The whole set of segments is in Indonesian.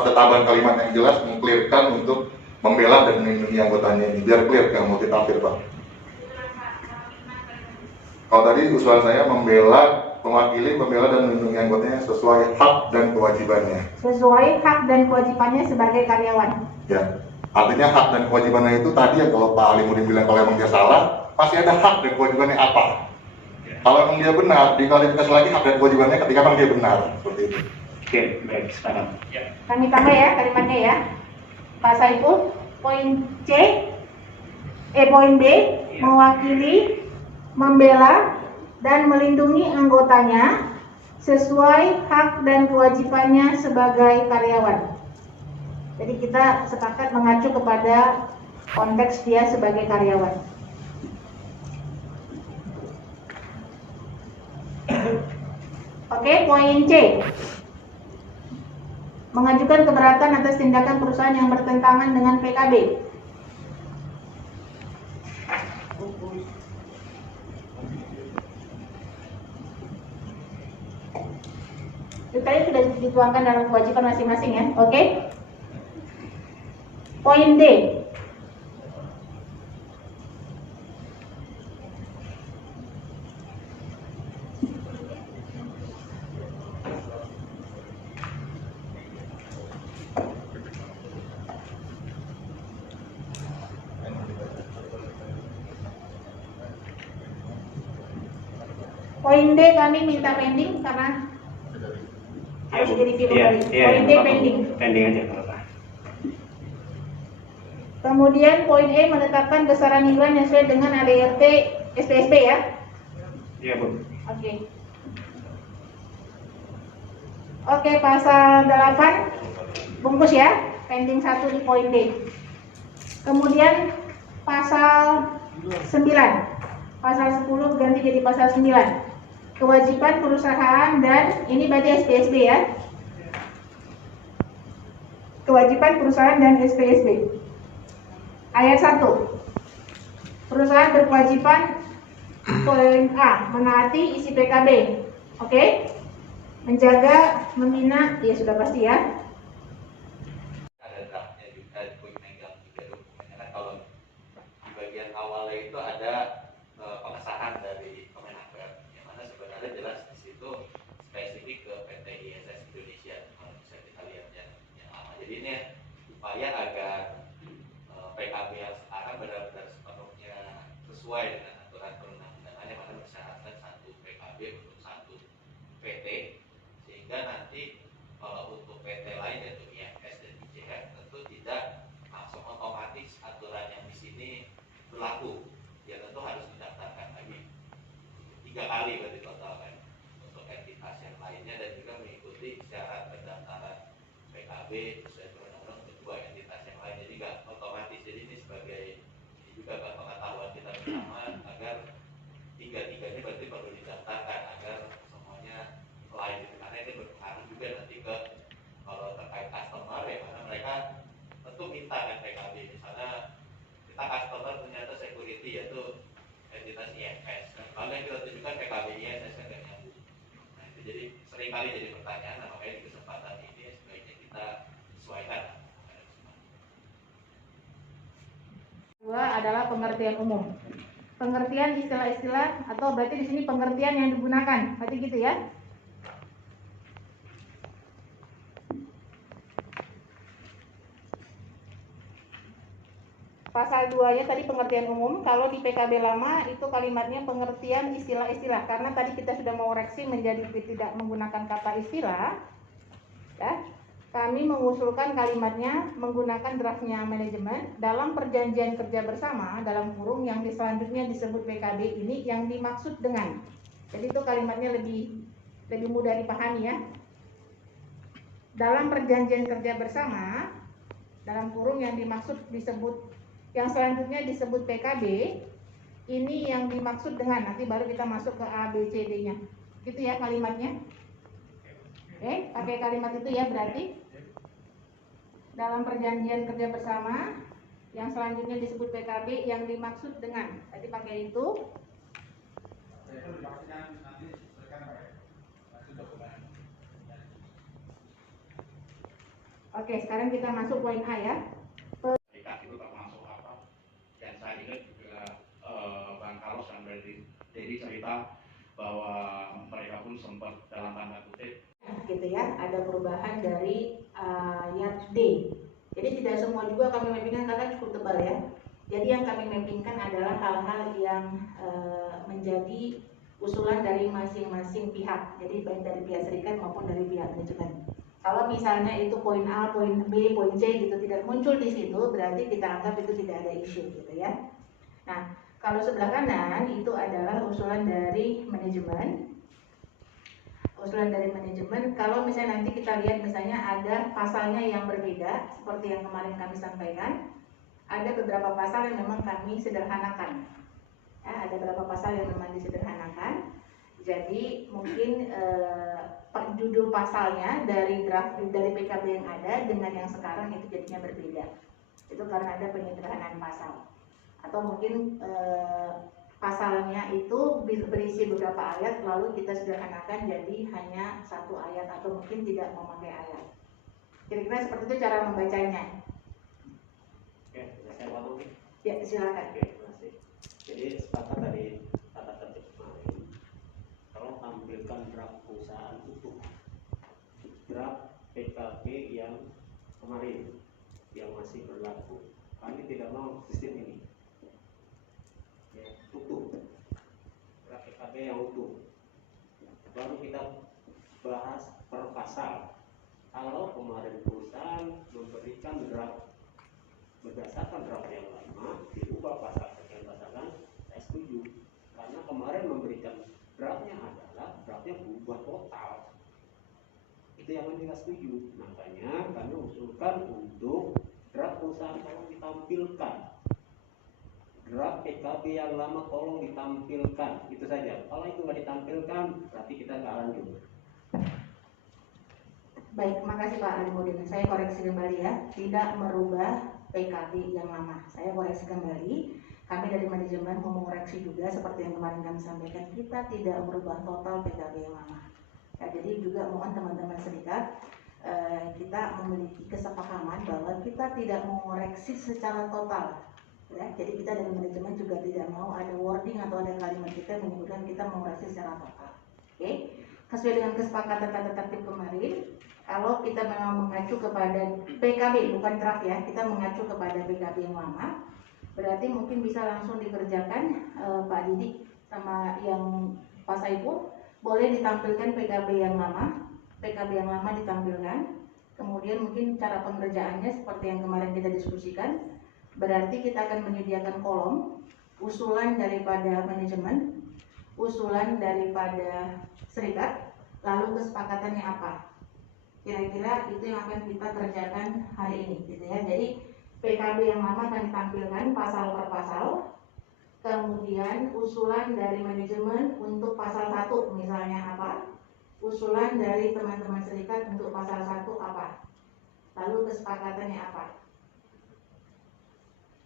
penetapan kalimat yang jelas, mengklirkan untuk membela dan melindungi anggotanya ini, biar clear, gak multitafsir Pak. Kalau tadi usulan saya membela, mewakili, membela dan melindungi anggotanya sesuai hak dan kewajibannya. Sesuai hak dan kewajibannya sebagai karyawan. Ya, artinya hak dan kewajibannya itu tadi yang kalau Pak Alimuddin bilang kalau emang dia salah, pasti ada hak dan kewajibannya apa. Kalau emang dia benar, diklarifikasi lagi hak dan kewajibannya ketika memang dia benar, seperti itu. Oke, baik, sekarang. Ya. Kami tambah ya kalimatnya ya. Pak Saiful, poin B, mewakili, membela, dan melindungi anggotanya sesuai hak dan kewajibannya sebagai karyawan. Jadi kita sepakat mengacu kepada konteks dia sebagai karyawan. Oke, poin C. Mengajukan keberatan atas tindakan perusahaan yang bertentangan dengan PKB. Itu tadi sudah dituangkan dalam kewajiban masing-masing ya, oke? Poin D. Poin D kami minta pending karena harus direview kembali. Poin D pending. Pending aja kalau Pak. Kemudian poin E menetapkan besaran iuran yang sesuai dengan ADRT SPSP ya. Iya Bu. Oke. Oke, pasal 8 bungkus ya, pending 1 di poin D. Kemudian pasal 9. Pasal 10 ganti jadi pasal 9. Kewajiban perusahaan dan ini berarti SPSB ya. Kewajiban perusahaan dan SPSB. Ayat 1. Perusahaan berkewajiban poin A, menaati isi PKB. Oke? Menjaga, membina, ya sudah pasti ya. Ada draftnya juga, megang juga dokumennya kan. Kalau di bagian awalnya itu ada pengesahan dari Kemenaker, yang mana sebenarnya jelas di situ spesifik ke PT ISS Indonesia. Kalau bisa kita lihat yang lama. Jadi ini upaya agar PKB yang sekarang benar-benar sepenuhnya sesuai dengan aturan perundang-undangan yang mana mensyaratkan satu PKB untuk satu PT, sehingga nanti untuk PT lain yaitu IFS dan IJF tentu tidak langsung otomatis aturan yang di sini berlaku. Ya tentu harus didaftarkan lagi 3 kali berarti total kan untuk entitas yang lainnya, dan juga mengikuti syarat pendaftaran PKB sesuai perundang-undang untuk 2 entitas yang lain. Jadi nggak otomatis. Jadi ini sebagai ini juga pengetahuan kita bersama agar tiga-tiganya berarti perlu didaftarkan agar semuanya lain, karena ini berpengaruh juga nanti ke kalau terkait customer ya, karena mereka tentu minta kan PKB, misalnya kita customer ternyata security yaitu entitas IFS kan, kalau yang kita tunjukkan PKB ISS kan nggak nyambung. Nah itu jadi seringkali jadi pertanyaan. Nah, makanya di kesempatan ini sebaiknya kita sesuaikan. Kedua adalah pengertian umum. Pengertian istilah-istilah atau berarti di sini pengertian yang digunakan, berarti gitu ya. Pasal 2-nya tadi pengertian umum. Kalau di PKB lama itu kalimatnya pengertian istilah-istilah, karena tadi kita sudah mengoreksi menjadi tidak menggunakan kata istilah ya. Kami mengusulkan kalimatnya menggunakan draftnya manajemen dalam perjanjian kerja bersama dalam kurung yang selanjutnya disebut PKB ini yang dimaksud dengan. Jadi itu kalimatnya lebih mudah dipahami ya. Dalam perjanjian kerja bersama dalam kurung yang dimaksud disebut, yang selanjutnya disebut PKB ini yang dimaksud dengan, nanti baru kita masuk ke A, B, C, D-nya. Gitu ya kalimatnya. Oke, pakai kalimat itu ya berarti. Dalam perjanjian kerja bersama yang selanjutnya disebut PKB yang dimaksud dengan, tadi pakai itu. Oke, sekarang kita masuk poin A ya. Serikat itu termasuk apa? Dan saya ingat juga Bang Carlos dan Dedi cerita bahwa mereka pun sempat dalam tanda kutip Gitu ya, ada perubahan dari ayat D. Jadi tidak semua juga kami mappingkan karena cukup tebal ya. Jadi yang kami mappingkan adalah hal-hal yang menjadi usulan dari masing-masing pihak. Jadi baik dari pihak serikat maupun dari pihak manajemen. Kalau misalnya itu poin A, poin B, poin C gitu tidak muncul di situ, berarti kita anggap itu tidak ada isu gitu ya. Nah, kalau sebelah kanan itu adalah usulan dari manajemen. Usulan dari manajemen, kalau misalnya nanti kita lihat misalnya ada pasalnya yang berbeda, seperti yang kemarin kami sampaikan, ada beberapa pasal yang memang kami sederhanakan. Ya, ada beberapa pasal yang memang disederhanakan. Jadi mungkin judul pasalnya dari draft dari PKB yang ada dengan yang sekarang itu jadinya berbeda. Itu karena ada penyederhanaan pasal. Atau mungkin pasalnya itu berisi beberapa ayat lalu kita sederhanakan jadi hanya satu ayat atau mungkin tidak memakai ayat. Kira-kira seperti itu cara membacanya. Oke, saya potong. Ya, silakan. Oke, terima kasih. Jadi sepakat dari tata tertib kemarin, kalau tampilkan draft perusahaan utuh, draft PKB yang kemarin yang masih berlaku, kami tidak mau sistem ini. Ya, utuh, draft PKB yang utuh. Baru kita bahas per pasal. Kalau kemarin perusahaan memberikan draft berdasarkan draft yang lama diubah pasal sekian pasalan, saya setuju karena kemarin memberikan draftnya adalah draftnya berubah total, itu yang kita setuju. Makanya kami usulkan untuk draft perusahaan tolong ditampilkan, draft PKB yang lama tolong ditampilkan, itu saja. Kalau itu nggak ditampilkan berarti kita nggak lanjut. Baik, makasih Pak Alimudin. Saya koreksi kembali ya, tidak merubah PKB yang lama. Saya koreksi kembali. Kami dari manajemen mau mengoreksi juga seperti yang kemarin kami sampaikan, kita tidak merubah total PKB yang lama. Ya, jadi juga mohon teman-teman serikat, kita memiliki kesepahaman bahwa kita tidak mengoreksi secara total. Ya, jadi kita dari manajemen juga tidak mau ada wording atau ada kalimat kita menyebutkan kita mengoreksi secara total. Oke? Sesuai dengan kesepakatan tata tertib kemarin, kalau kita memang mengacu kepada PKB, bukan draft ya, kita mengacu kepada PKB yang lama, berarti mungkin bisa langsung dikerjakan Pak Didik sama yang Pak Saiful, boleh ditampilkan PKB yang lama ditampilkan, kemudian mungkin cara pengerjaannya seperti yang kemarin kita diskusikan, berarti kita akan menyediakan kolom, usulan daripada manajemen, usulan daripada serikat, lalu kesepakatannya apa. Kira-kira itu yang akan kita kerjakan hari ini gitu ya. Jadi PKB yang lama akan ditampilkan pasal per pasal, kemudian usulan dari manajemen untuk pasal 1 misalnya apa, usulan dari teman-teman serikat untuk pasal 1 apa, lalu kesepakatannya apa.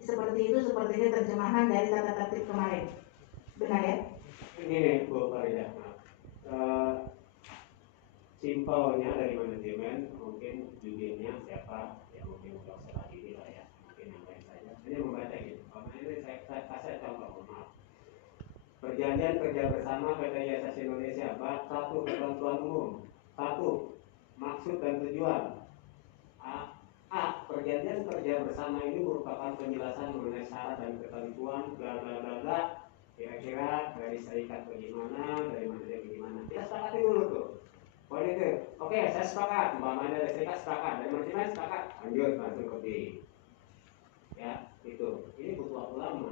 Seperti itu, sepertinya terjemahan dari tata tertib kemarin, benar ya? Ini Bu Farida, simpelnya dari manajemen mungkin judulnya siapa ya, mungkin nggak usah lagi lah ya, mungkin yang lain saja. Ini membaca gitu. Karena ini saya contoh, maaf. Perjanjian kerja bersama PT Yasas Indonesia bab 1 ketentuan umum. 1. Maksud dan tujuan. A. Perjanjian kerja bersama ini merupakan penjelasan mengenai syarat dan ketentuan bla bla bla bla. Kira-kira dari serikat bagaimana, dari manajemen bagaimana. Kita sepakati dulu tuh. Poin itu, oke, saya sepakat. Umpamanya dari serikat sepakat, dari manajemen sepakat. Lanjut langsung ke B. Ya, itu. Ini butuh waktu lama.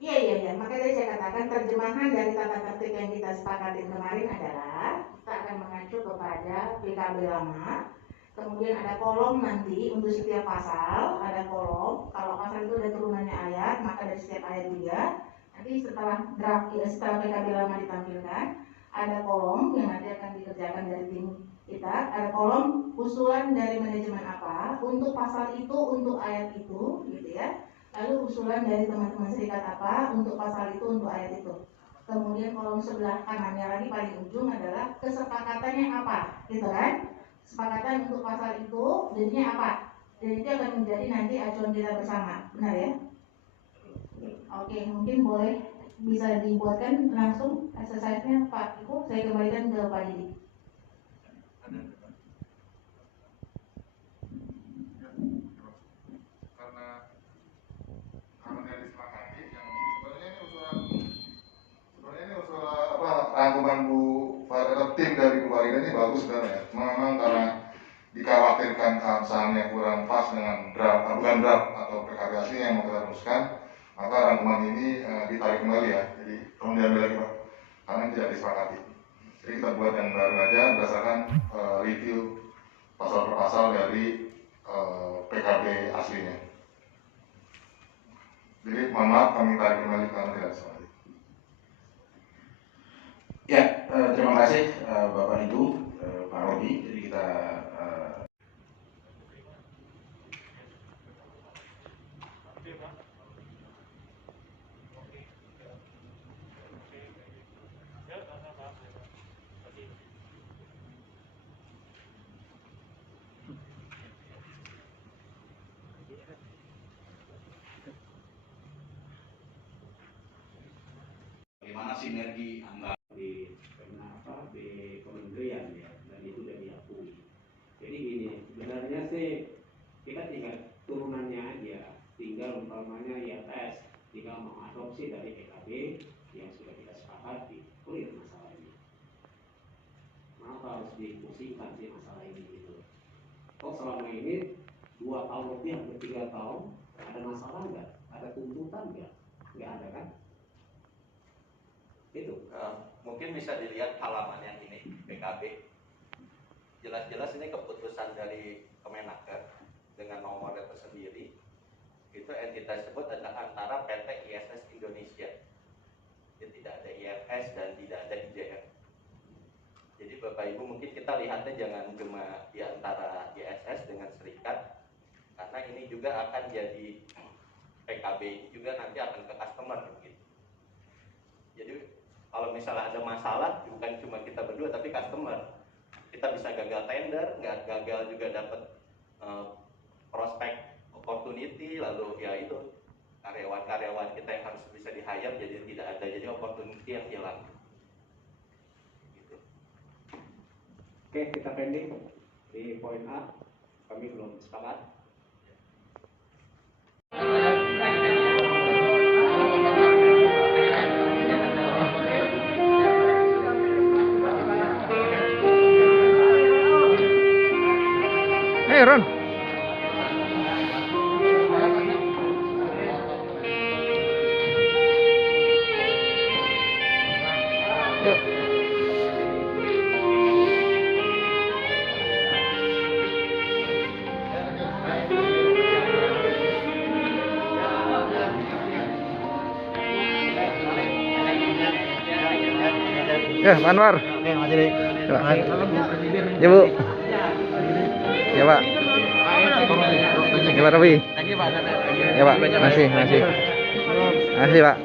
Iya. Makanya tadi saya katakan terjemahan dari tata tertib yang kita sepakatin kemarin adalah kita akan mengacu kepada PKB lama. Kemudian ada kolom nanti untuk setiap pasal, ada kolom. Kalau pasal itu ada turunannya ayat, maka dari setiap ayat juga. Nanti setelah draft, setelah PKB lama ditampilkan, ada kolom yang nanti akan dikerjakan dari tim kita. Ada kolom usulan dari manajemen apa untuk pasal itu, untuk ayat itu, gitu ya. Lalu usulan dari teman-teman serikat apa untuk pasal itu, untuk ayat itu. Kemudian kolom sebelah kanannya lagi paling ujung adalah kesepakatannya apa, gitu kan? kesepakatan untuk pasal itu jadinya apa? Dan itu akan menjadi nanti acuan kita bersama, benar ya? Oke, mungkin boleh bisa dibuatkan langsung exercise-nya Pak Iko, saya kembalikan ke Pak Didi. Karena yang disepakati, yang sebenarnya ini usulan apa rangkuman Bu Farida, tim dari Bu Farida ini bagus sebenarnya. Memang karena dikhawatirkan keabsahannya kurang pas dengan draft, bukan draft atau PKB asli yang mau kita rumuskan, maka rangkuman ini ditarik kembali ya. Jadi tolong diambil lagi Pak, karena ini tidak disepakati. Jadi kita buat yang baru aja berdasarkan review pasal per pasal dari PKB aslinya. Jadi mohon maaf kami tarik kembali karena tidak disepakati. Ya, terima kasih Bapak Ibu, Pak Robi. Jadi kita bagaimana sinergi antara di kementerian ya, dan itu sudah diakui. Jadi gini, sebenarnya sih kita tinggal turunannya aja, tinggal umpamanya IAS tinggal mengadopsi dari PKB yang sudah kita sepakati, clear masalah ini. Kenapa harus dipusingkan sih masalah ini gitu? Kok selama ini 2 tahun lebih, hampir 3 tahun, ada masalah nggak? Ada tuntutan nggak? Nggak ada kan? Itu. Mungkin bisa dilihat halaman yang ini PKB. Jelas-jelas ini keputusan dari Kemenaker dengan nomornya tersendiri. Itu entitas tersebut adalah antara PT ISS Indonesia. Jadi tidak ada IFS dan tidak ada IJF. Jadi Bapak Ibu mungkin kita lihatnya jangan cuma di antara ISS dengan serikat, karena ini juga akan jadi PKB ini juga nanti akan ke customer gitu. Jadi kalau misalnya ada masalah bukan cuma kita berdua tapi customer, kita bisa gagal tender, nggak gagal juga dapat prospek opportunity, lalu ya itu karyawan-karyawan kita yang harus bisa di-hire jadi tidak ada, jadi opportunity yang hilang gitu. Oke, kita pending di poin A, kami belum sepakat. Hey Ron. Ya, Pak Anwar. Ya, Bu. Ya, Pak. Ya, Pak Robi. Ya, Pak. Masih. Masih, Pak.